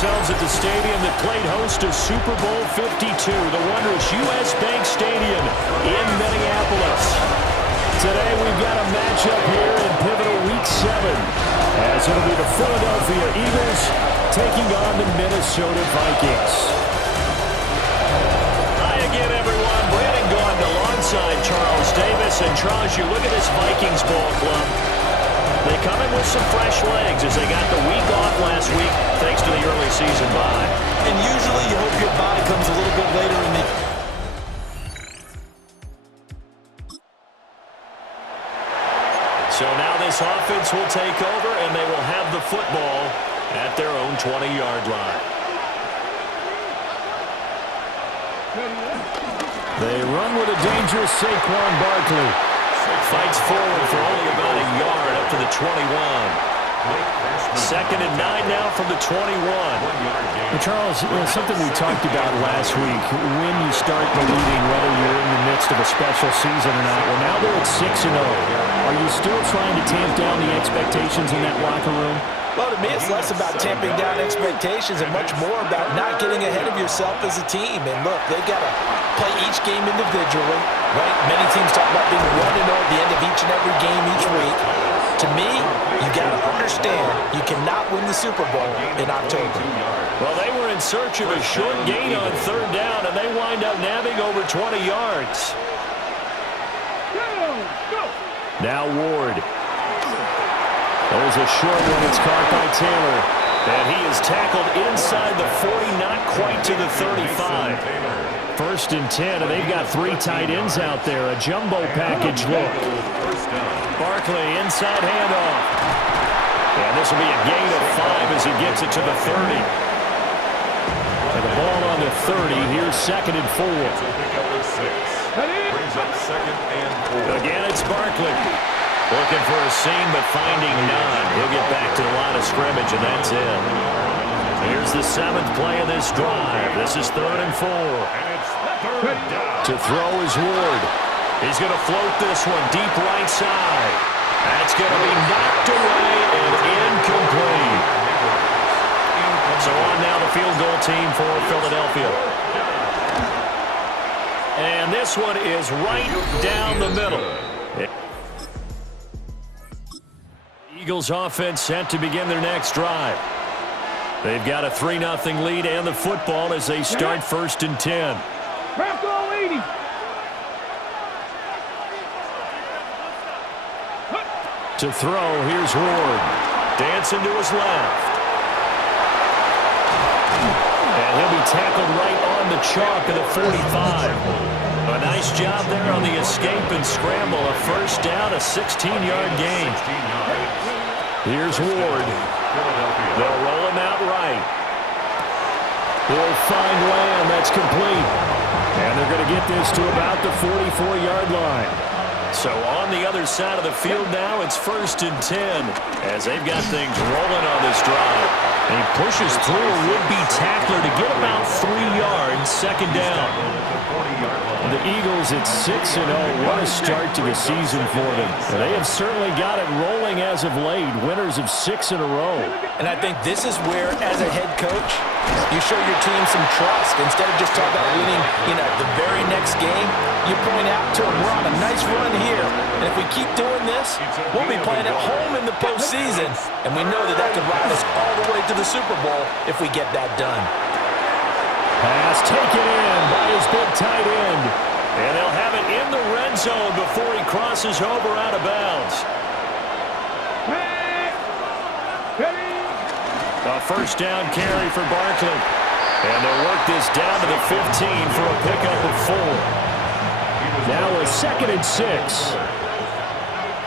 ourselves at the stadium that played host to Super Bowl 52, the wondrous U.S. Bank Stadium in Minneapolis. Today we've got a matchup here in pivotal Week 7, as it'll be the Philadelphia Eagles taking on the Minnesota Vikings. Hi again, everyone. Brandon Gaughan alongside Charles Davis. And Charles, you look at this Vikings ball club. They come in with some fresh legs as they got the week off last week thanks to the early season bye. And usually you hope your bye comes a little bit later in the... So now this offense will take over, and they will have the football at their own 20-yard line. They run with a dangerous Saquon Barkley. Fights forward for only about a yard up to the 21. 2nd and 9 now from the 21. Well, Charles, something we talked about last week, when you start believing whether you're in the midst of a special season or not. Well, now they're at 6-0. Are you still trying to tamp down the expectations in that locker room? Well, to me, it's less about tamping down expectations and much more about not getting ahead of yourself as a team. And look, they've got to play each game individually, right? Many teams talk about being 1-0 at the end of each and every game each week. To me, you got to understand you cannot win the Super Bowl in October. Well, they were in search of a short gain on 3rd down, and they wind up nabbing over 20 yards. Now Ward. There's a short one. It's caught by Taylor. And he is tackled inside the 40, not quite to the 35. 1st and 10, and they've got 3 tight ends out there. A jumbo package look. Barkley, inside handoff. And this will be a gain of 5 as he gets it to the 30. And the ball on the 30. Here's 2nd and 4. Brings up 2nd and 4. Again, it's Barkley. Looking for a seam, but finding none. He'll get back to the line of scrimmage, and that's it. Here's the 7th play of this drive. This is 3rd and 4. And it's 3rd down. To throw is Ward. He's going to float this one deep right side. That's going to be knocked away and incomplete. So on now the field goal team for Philadelphia. And this one is right down the middle. Eagles offense set to begin their next drive. They've got a 3-0 lead and the football as they start 1st and 10. To throw, here's Ward. Dancing to his left. And he'll be tackled right on the chalk of the 45. A nice job there on the escape and scramble. A 1st down, a 16-yard gain. Here's Ward. They'll roll him out right. He'll find Lamb. That's complete. And they're going to get this to about the 44-yard line. So on the other side of the field now, it's 1st and 10 as they've got things rolling on this drive. And he pushes through a would-be tackler to get about 3 yards, 2nd down. The Eagles at 6-0. What a start to the season for them. They have certainly got it rolling as of late. Winners of 6 in a row. And I think this is where, as a head coach, you show your team some trust. Instead of just talking about winning, the very next game, you point out to them, we're on a nice run here. And if we keep doing this, we'll be playing at home in the postseason. And we know that could ride us all the way to the Super Bowl if we get that done. Pass taken in by his big tight end. And they'll have it in the red zone before he crosses over out of bounds. A 1st down carry for Barkley. And they'll work this down to the 15 for a pickup of 4. Now a 2nd and 6.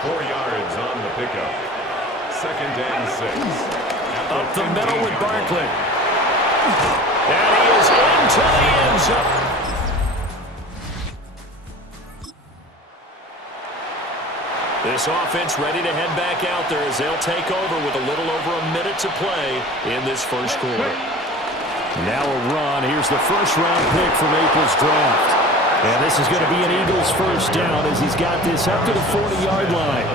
4 yards on the pickup. 2nd and 6. Up the middle with Barkley. And he is into the end zone. This offense ready to head back out there as they'll take over with a little over a minute to play in this 1st quarter. Now a run. Here's the 1st-round pick from April's draft. And this is going to be an Eagles 1st down as he's got this up to the 40-yard line.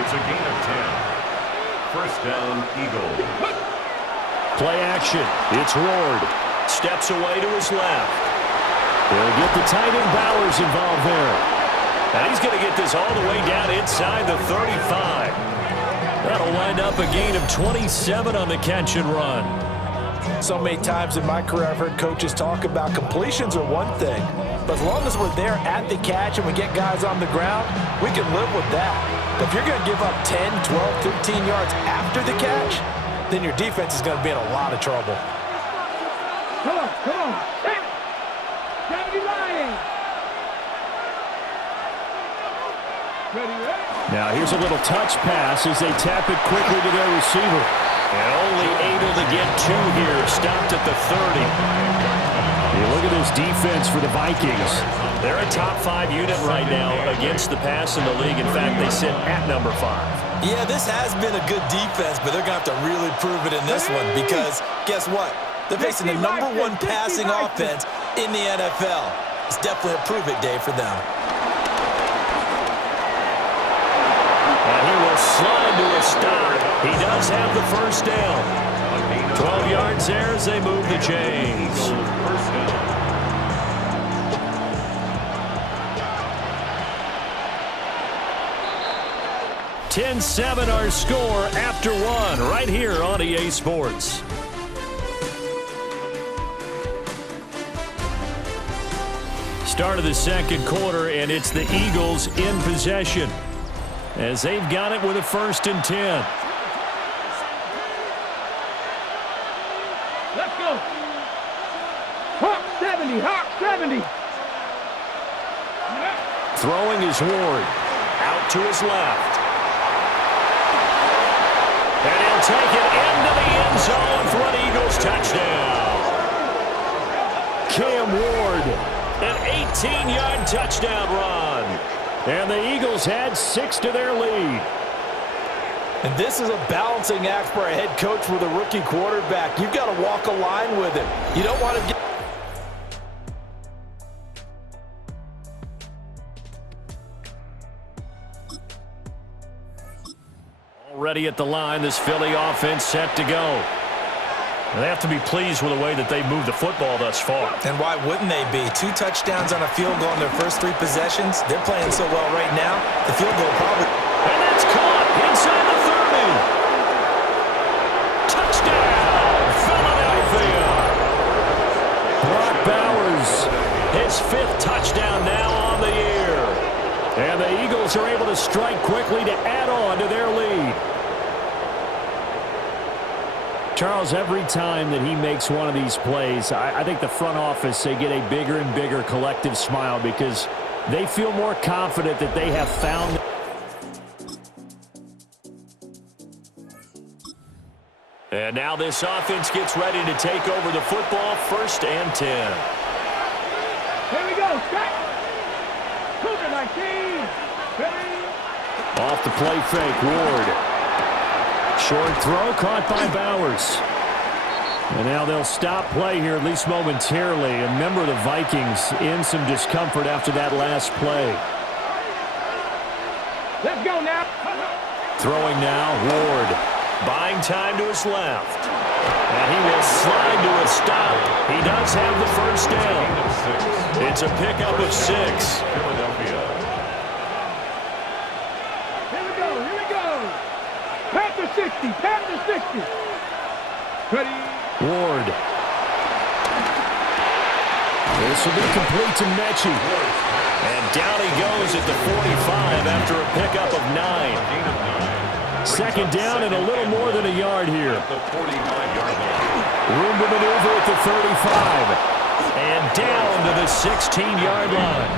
It's a gain of 10. 1st down, Eagles. Play action. It's Ward. Steps away to his left. They'll get the tight end Bowers involved there. And he's going to get this all the way down inside the 35. That'll wind up a gain of 27 on the catch and run. So many times in my career I've heard coaches talk about completions are one thing, but as long as we're there at the catch and we get guys on the ground, we can live with that. But if you're going to give up 10, 12, 15 yards after the catch, then your defense is going to be in a lot of trouble. Come on. Snap. 70 Lions. Ready? Now here's a little touch pass as they tap it quickly to their receiver. And only able to get 2 here. Stopped at the 30. You look at this defense for the Vikings. They're a top 5 unit right now against the pass in the league. In fact, they sit at number 5. Yeah, this has been a good defense, but they're going to have to really prove it in this one because guess what? They're facing the number 1 passing offense in the NFL. It's definitely a prove-it day for them. And he will slide to a stop. He does have the first down. 12 yards there as they move the chains. First down. 10-7 our score after 1 right here on EA Sports. Start of the second quarter, and it's the Eagles in possession as they've got it with a 1st and 10. Let's go. Hawk 70. Throwing is Ward. Out to his left. And he'll take it into the end zone for an Eagles touchdown. Cam Ward. An 18-yard touchdown run. And the Eagles had 6 to their lead. And this is a balancing act for a head coach with a rookie quarterback. You've got to walk a line with him. You don't want to get... Already at the line, this Philly offense set to go. They have to be pleased with the way that they've moved the football thus far. And why wouldn't they be? 2 touchdowns on a field goal in their first 3 possessions. They're playing so well right now, the field goal probably... And that's caught inside the 30. Touchdown, Philadelphia. Brock Bowers. His 5th touchdown now on the year. And the Eagles are able to strike quickly to add on to their lead. Charles, every time that he makes one of these plays, I think the front office, they get a bigger and bigger collective smile because they feel more confident that they have found. And now this offense gets ready to take over the football, 1st and 10. Here we go. Set. Cougar 19. Ready. Off the play fake, Ward. Short throw caught by Bowers. And now they'll stop play here, at least momentarily. And remember the Vikings in some discomfort after that last play. Let's go now. Throwing now, Ward. Buying time to his left. And he will slide to a stop. He does have the first down. It's a pickup of 6. Philadelphia. Here we go. Panther 60. Ready. Ward. This will be complete to Mechie. And down he goes at the 45 after a pickup of 9. 2nd down and a little more than a yard here. The 45-yard line. Room to maneuver at the 35. And down to the 16-yard line.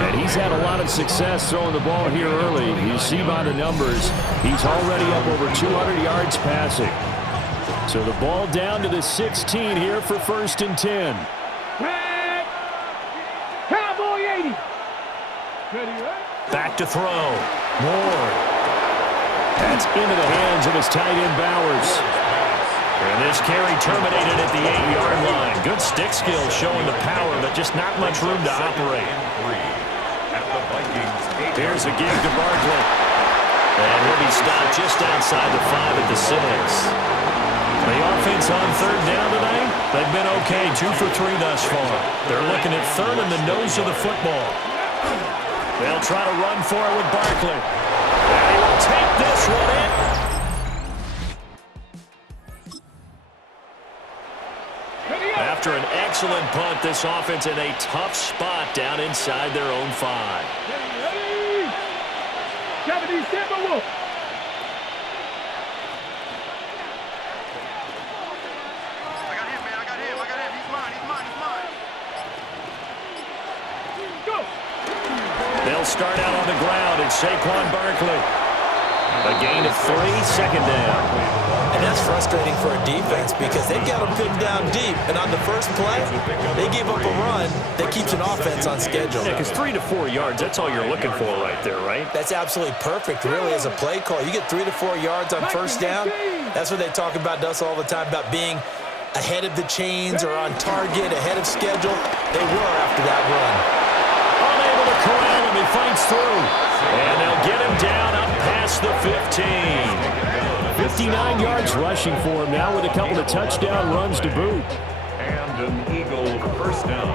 And he's had a lot of success throwing the ball here early. You see by the numbers, he's already up over 200 yards passing. So the ball down to the 16 here for 1st and 10. Tag. Cowboy 80. Ready, right? Back to throw. Ward. That's into the hands of his tight end Bowers. And this carry terminated at the 8-yard line. Good stick skills showing the power, but just not much room to operate. At the Vikings. Here's a give to Barkley. And he'll be stopped just outside the 5 at the 6. The offense on third down today, they've been okay, 2 for 3 thus far. They're looking at third in the nose of the football. They'll try to run for it with Barkley. And he will take this one in. After an excellent punt, this offense in a tough spot down inside their own 5. 77 Wolf. They'll start out on the ground. It's Saquon Barkley. A gain of 3, second down. And that's frustrating for a defense because they've got them pinned down deep. And on the first play, they gave up a run that keeps an offense on schedule. Yeah, because 3 to 4 yards, that's all you're looking for right there, right? That's absolutely perfect, really, as a play call. You get 3 to 4 yards on first down. That's what they talk about us all the time, about being ahead of the chains or on target, ahead of schedule. They were after that run. Unable to corral him. He fights through. And they'll get him down up past the 15. 59 yards rushing for him now with a couple of touchdown runs to boot. And an Eagle first down.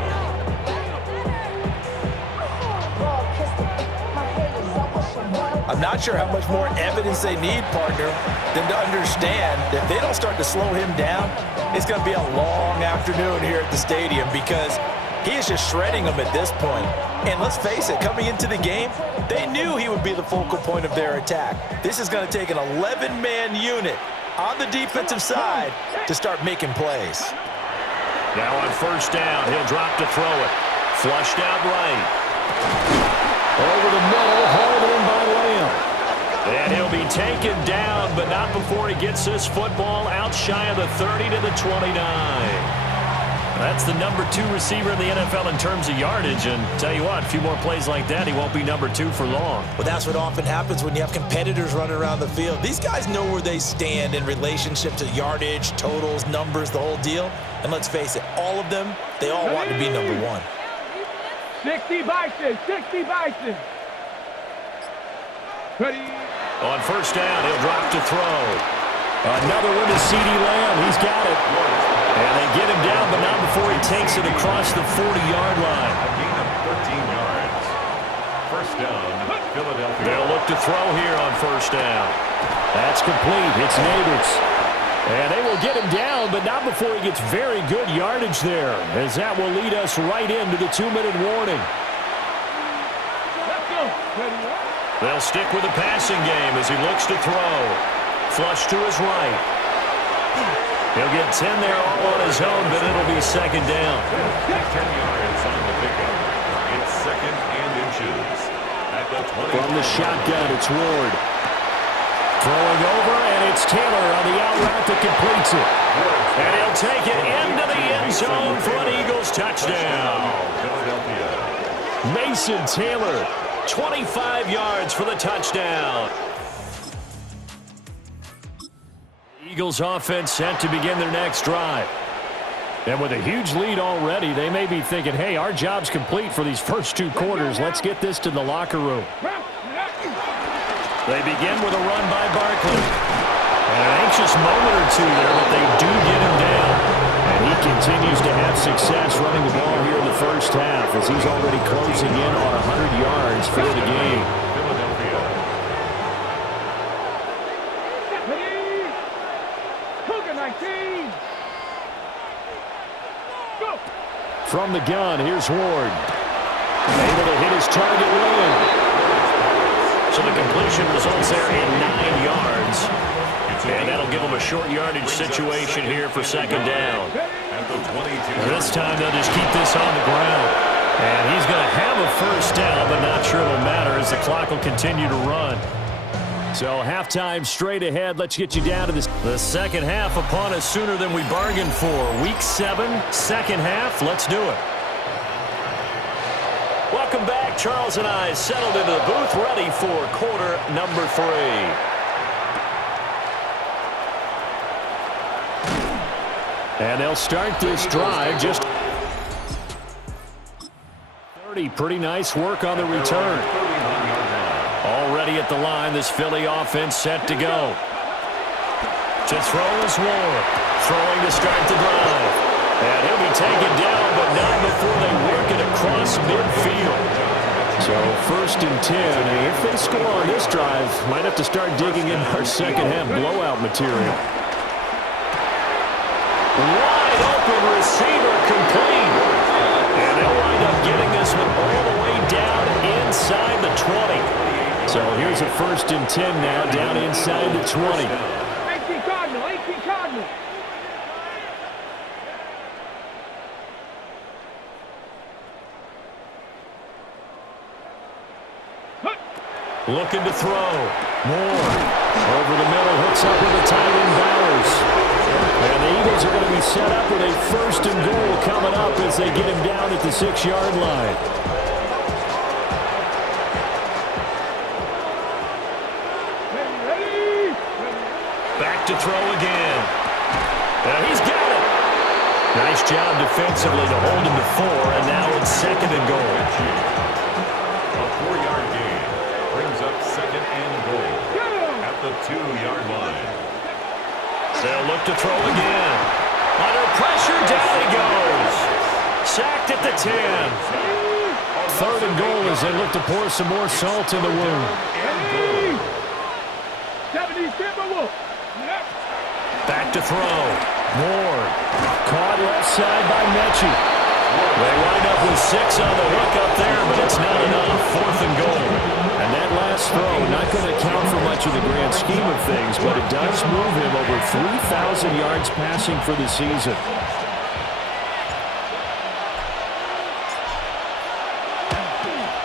I'm not sure how much more evidence they need, partner, than to understand that if they don't start to slow him down, it's going to be a long afternoon here at the stadium because he is just shredding them at this point. And let's face it, coming into the game, they knew he would be the focal point of their attack. This is going to take an 11-man unit on the defensive side to start making plays. Now on first down, he'll drop to throw it. Flushed out right. Over the middle, hauled in by Lamb. And he'll be taken down, but not before he gets this football out shy of the 30 to the 29. That's the number 2 receiver in the NFL in terms of yardage. And tell you what, a few more plays like that, he won't be number 2 for long. Well, that's what often happens when you have competitors running around the field. These guys know where they stand in relationship to yardage, totals, numbers, the whole deal. And let's face it, all of them, they all want to be number 1. 60 Bison, 60 Bison. Ready. On first down, he'll drop to throw. Another one is CeeDee Lamb. He's got it. And they get him down, but not before he takes it across the 40-yard line. A gain of 13 yards. First down, Philadelphia. They'll look to throw here on first down. That's complete. It's Neighbors. And they will get him down, but not before he gets very good yardage there, as that will lead us right into the 2-minute warning. Let's go. Ready. They'll stick with the passing game as he looks to throw. Flush to his right. He'll get 10 there all on his own, but it'll be second down. 10 yards on the pickup. It's second and inches. At the 20. From the shotgun, it's Ward. Throwing over, and it's Taylor on the out route that completes it. And he'll take it into the end zone for an Eagles touchdown. Philadelphia. Mason Taylor, 25 yards for the touchdown. Eagles offense set to begin their next drive. And with a huge lead already, they may be thinking, hey, our job's complete for these first 2 quarters. Let's get this to the locker room. They begin with a run by Barkley. And an anxious moment or two there, but they do get him down. And he continues to have success running the ball here in the first half as he's already closing in on 100 yards for the game. Philadelphia. Ready. Cougar 19. Go. From the gun, here's Ward. Able to hit his target lane. So the completion results there in 9 yards. And that'll give them a short yardage situation here for second down. At the 22. This time they'll just keep this on the ground. And he's going to have a first down, but not sure it'll matter as the clock will continue to run. So halftime straight ahead. Let's get you down to this. The second half upon us sooner than we bargained for. Week 7, second half. Let's do it. Welcome back. Charles and I settled into the booth, ready for quarter number 3. And they'll start this drive just 30. Pretty nice work on the return. Already at the line, this Philly offense set to go. To throw is Ward. Throwing to start the drive. And he'll be taken down, but not before they work it across midfield. So 1st and 10. And if they score on this drive, might have to start digging in our second half blowout material. Wide open receiver complete. And they'll wind up getting this one all the way down inside the 20. So here's a 1st and 10 now, down inside the 20. 18 Cardinal, 18 Cardinal. Looking to throw. Moore. Over the middle, hooks up with a tight end Bowers. And the Eagles are going to be set up with a 1st and goal coming up as they get him down at the 6-yard line. Back to throw again. And he's got it. Nice job defensively to hold him to 4, and now it's 2nd and goal. A 4-yard gain brings up 2nd and goal at the 2-yard line. They'll look to throw again. Under pressure, down he goes. Sacked at the 10. 3rd and goal as they look to pour some more salt in the wound. 70 Timberwolves. Back to throw. Ward. Caught left side by Mechie. They wind up with 6 on the hook up there, but it's not enough. 4th and goal. And that last throw, not going to count for much in the grand scheme of things, but it does move him over 3,000 yards passing for the season.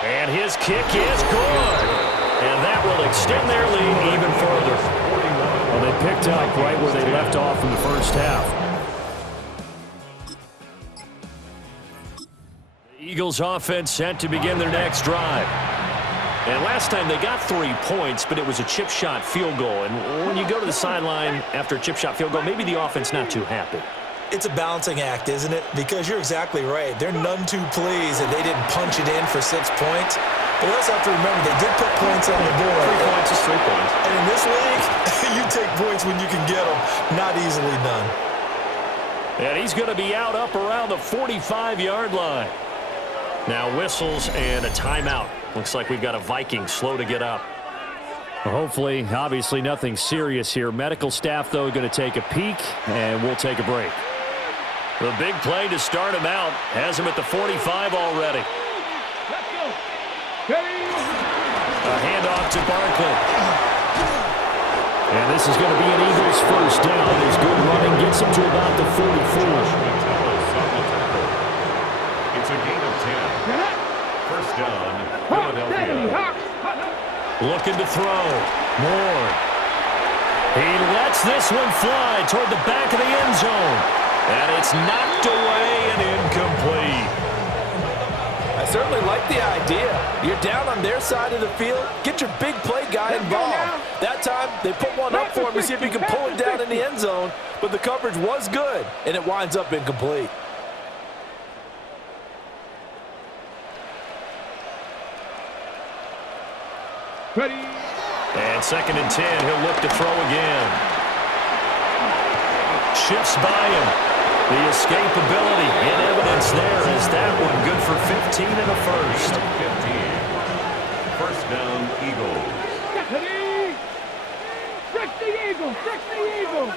And his kick is good. And that will extend their lead even further. Well, they picked up right where they left off in the first half. The Eagles offense set to begin their next drive. And last time they got 3 points, but it was a chip shot field goal. And when you go to the sideline after a chip shot field goal, maybe the offense not too happy. It's a balancing act, isn't it? Because you're exactly right. They're none too pleased that they didn't punch it in for 6 points. But we also have to remember they did put points on the board. 3 points is 3 points. And in this league, you take points when you can get them. Not easily done. And he's going to be out up around the 45-yard line. Now whistles and a timeout. Looks like we've got a Viking slow to get up. Well, hopefully, obviously nothing serious here. Medical staff, though, going to take a peek, and we'll take a break. The big play to start him out has him at the 45 already. Let's go. A handoff to Barkley. And this is going to be an Eagles first down. His good running gets him to about the 44. It's a gain of 10. First down, Philadelphia. Looking to throw. Moore. He lets this one fly toward the back of the end zone. And it's knocked away and incomplete. I certainly like the idea. You're down on their side of the field. Get your big play guy involved. That time, they put one up for him to see if he can pull it down in the end zone. But the coverage was good, and it winds up incomplete. Ready. And 2nd and 10, he'll look to throw again. Shifts by him. The escapability in evidence there is that one good for 15 and a first. 15. First down, Eagles. Ready. 60 Eagles. 60 Eagles.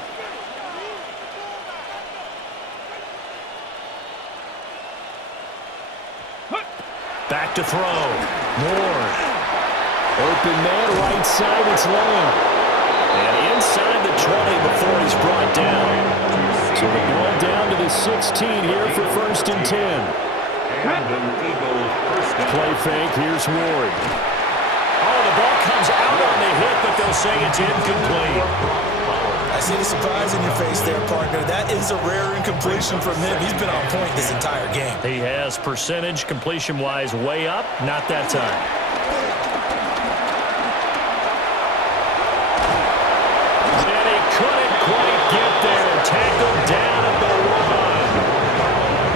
Back to throw. Moore. Open man, right side, it's Lamb. And inside the 20 before he's brought down. So the ball down to the 16 here for 1st and 10. And an Eagle first down. Play fake, here's Ward. Oh, the ball comes out on the hit, but they'll say it's incomplete. I see the surprise in your face there, partner. That is a rare incompletion from him. He's been on point this entire game. He has percentage completion-wise way up, not that time. Tackled down at the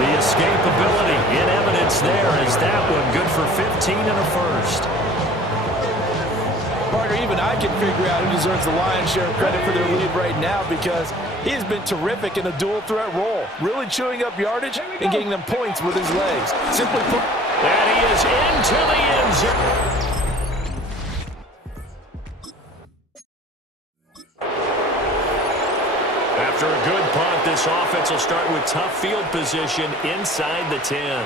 1. The escapability in evidence there is that one good for 15 and a first. partner, even I can figure out who deserves the lion's share of credit for their lead right now because he's been terrific in a dual threat role, really chewing up yardage and getting them points with his legs. Simply put, and he is into the end zone. After a good punt, this offense will start with tough field position inside the 10.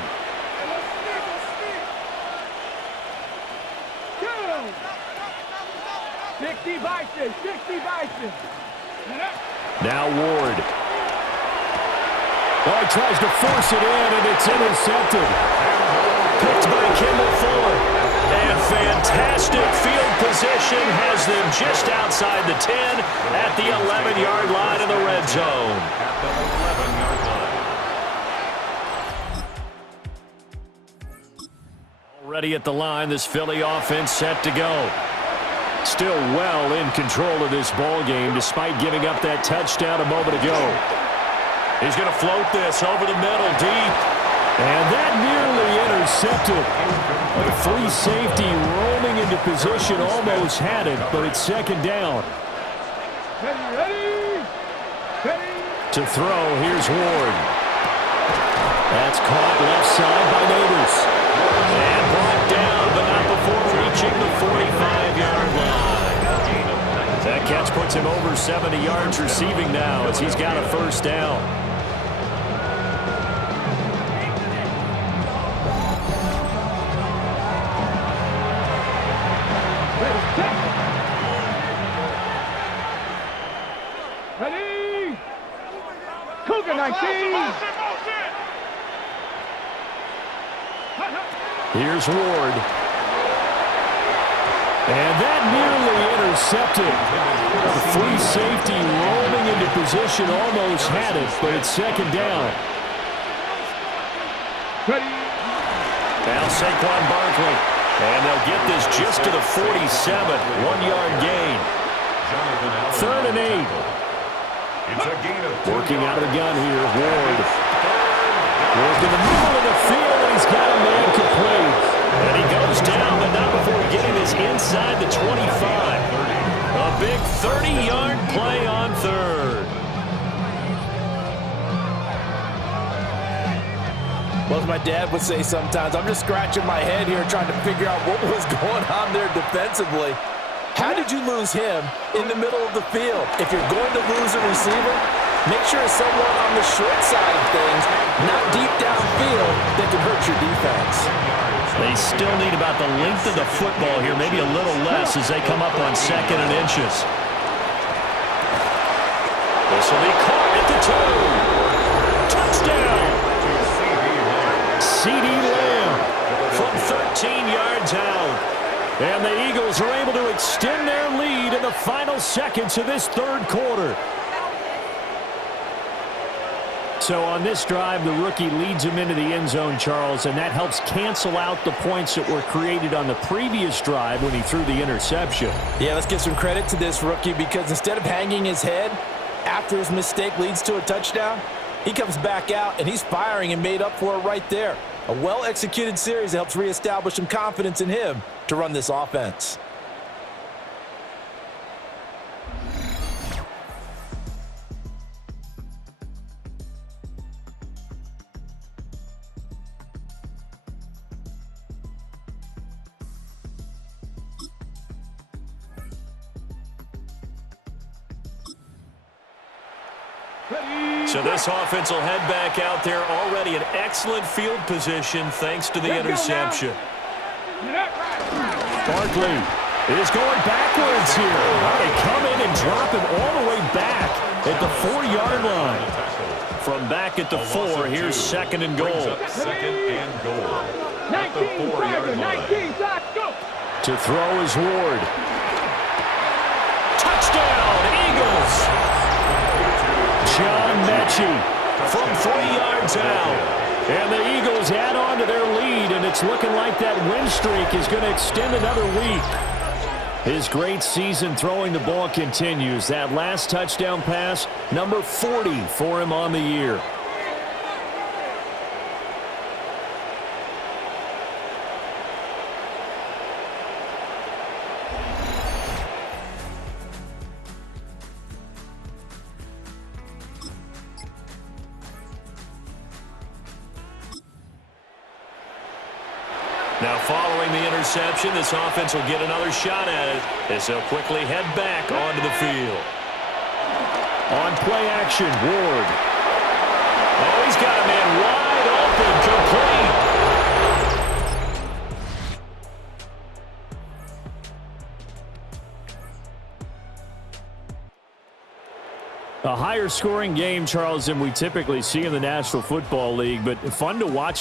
60 Vikings, 60 Vikings. Now Ward. Oh, he tries to force it in, and it's intercepted. Picked by Kimball Fuller. And fantastic field position has them just outside the 10 at the 11-yard line in the red zone. At the 11-yard line. Already at the line, this Philly offense set to go. Still well in control of this ball game despite giving up that touchdown a moment ago. He's going to float this over the middle deep. And that nearly intercepted. The free safety roaming into position almost had it, but it's second down. Ready? To throw, here's Ward. That's caught left side by Neighbors. And brought down, but not before reaching the 45-yard line. That catch puts him over 70 yards receiving now as he's got a first down. Ready? Cougar 19. Here's Ward. And that nearly intercepted. The free safety roaming into position almost had it, but it's second down. Ready? Now Saquon Barkley. And they'll get this just to the 47. 1-yard gain. Third and 8. It's a gain of 2 Working out of the gun here, Ward. yards. Working the middle of the field, and he's got a man complete. And he goes down, but not before getting this inside the 25. A big 30-yard play on third. well, as my dad would say sometimes, I'm just scratching my head here trying to figure out what was going on there defensively. How did you lose him in the middle of the field? If you're going to lose a receiver, make sure it's someone on the short side of things, not deep downfield, that can hurt your defense. They still need about the length of the football here, maybe a little less as they come up on 2nd and inches. This will be caught at the 2. Touchdown! CeeDee Lamb. From 13 yards out. And the Eagles are able to extend their lead in the final seconds of this third quarter. So on this drive, the rookie leads him into the end zone, Charles, and that helps cancel out the points that were created on the previous drive when he threw the interception. Yeah, let's give some credit to this rookie because instead of hanging his head after his mistake leads to a touchdown, he comes back out and he's firing and made up for it right there. A well-executed series that helps reestablish some confidence in him to run this offense. So this offense will head back out there, already in excellent field position thanks to the interception. Barkley is going backwards here. They come in and drop him all the way back at the 4-yard line. From back at the 4, here's 2nd and goal. Second and goal. At the 19, 4-yard line. 19, go! To throw is Ward. Touchdown, Eagles! John Mechie. From 3 yards out. And the Eagles add on to their lead, and it's looking like that win streak is going to extend another week. His great season throwing the ball continues. That last touchdown pass, number 40 for him on the year. Now following the interception, this offense will get another shot at it as they'll quickly head back onto the field. On play action, Ward. Oh, he's got a man wide open, complete. A higher scoring game, Charles, than we typically see in the National Football League, but fun to watch